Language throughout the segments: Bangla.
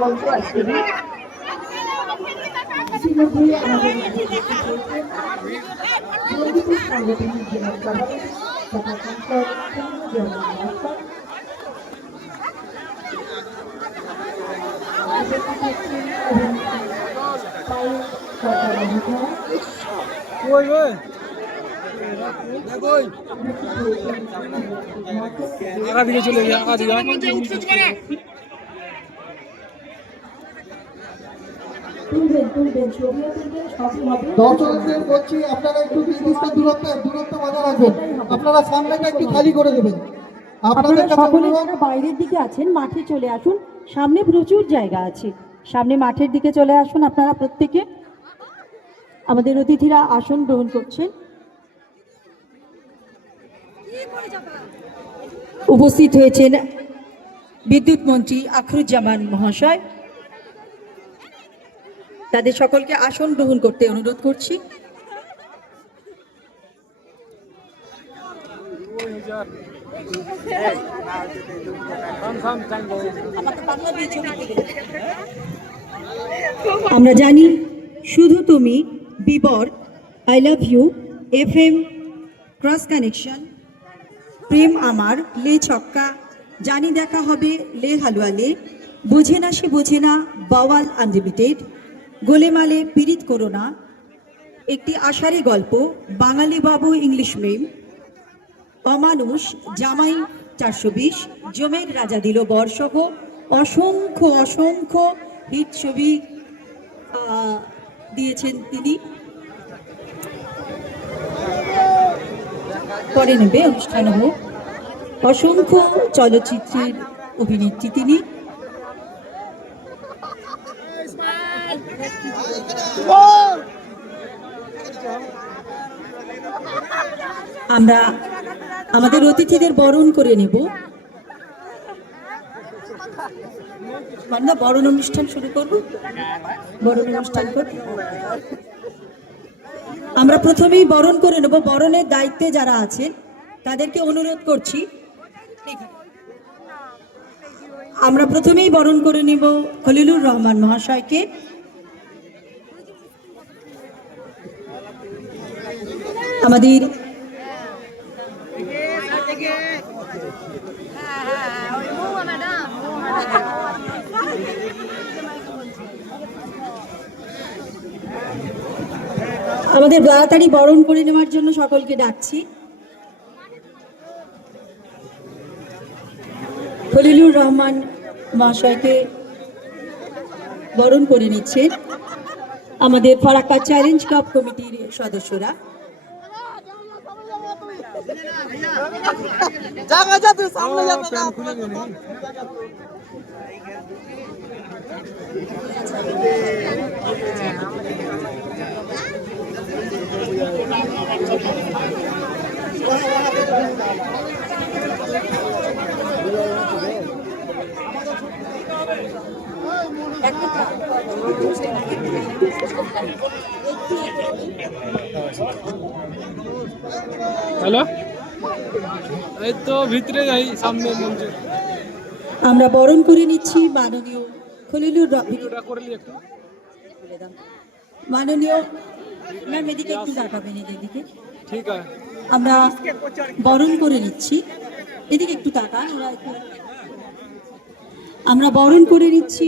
মঞ্চে আসবেন। ইতিমধ্যে আমাদের জঙ্গিপুর সাংগঠনিক জেলা সভাপতি তথা সাংসদ দিকে চলে গিয়ে দর্শকদের বলছি আপনারা একটু নির্দিষ্ট দূরত্ব বজায় রাখবেন। আপনারা সামনেটা একটু খালি করে দেবেন। আপনারা সকলে যারা বাইরের দিকে আছেন মাঠে চলে আসুন, সামনে প্রচুর জায়গা আছে, সামনে মাঠের দিকে চলে আসুন। আপনারা প্রত্যেকে আমাদের অতিথিরা আসন গ্রহণ করছেন। উপস্থিত হয়েছেন বিদ্যুৎ মন্ত্রী আখরুজ্জামান মহাশয়। তাদের সকলকে আসন গ্রহণ করতে অনুরোধ করছি। আমরা জানি Shudhu Tumi, Bibar, I love you, FM, cross connection, Prem Amar, Le ছক্কা, জানি দেখা হবে, লে হালুয়ালে, বোঝে না সে বোঝে না, বাওয়াল আনলিমিটেড, গোলেমালে পীড়িত করো না, একটি আষাঢ়ি গল্প, বাঙালি বাবু ইংলিশ মেম, অমানুষ, জামাই 420, জমের রাজা দিল বর্ষহ, অসংখ্য অসংখ্য হিট ছবি দিয়েছেন তিনি। পরে নেবে অনুষ্ঠান হোক। অসংখ্য চলচ্চিত্রের অভিনেত্রী তিনি। আমরা আমাদের অতিথিদের বরণ করে নেব। আমরা বরণ অনুষ্ঠান শুরু করব। বরণ অনুষ্ঠান করব। আমরা প্রথমেই বরণ করে নেব। বরণের দায়িত্বে যারা আছেন তাদেরকে অনুরোধ করছি, আমরা প্রথমেই বরণ করে নেব খলিলুর রহমান মহাশয়কে। আমাদের তাড়াতাড়ি বরণ করে নেওয়ার জন্য সকলকে ডাকছি। খলিলুর রহমান মহাশয়কে বরণ করে নিচ্ছেন আমাদের ফারাক্কা চ্যালেঞ্জ কাপ কমিটির সদস্যরা। হ্যালো, এই তো ভিতরে যাই সামনে মঞ্চে। আমরা বরণ করে নিচ্ছি মাননীয় খলিলুর মাননীয় ম্যাম, এদিকে একটু তাকাবেন, এদিকে। ঠিক আছে, আমরা বরণ করে নিচ্ছি, এদিকে একটু তাকান। আমরা বরণ করে নিচ্ছি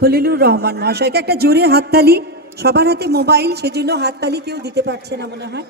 খলিলুর রহমান মহাশয়কে। একটা জোরে হাততালি। সবার হাতে মোবাইল, সেজন্য হাততালি কেউ দিতে পারছে না মনে হয়।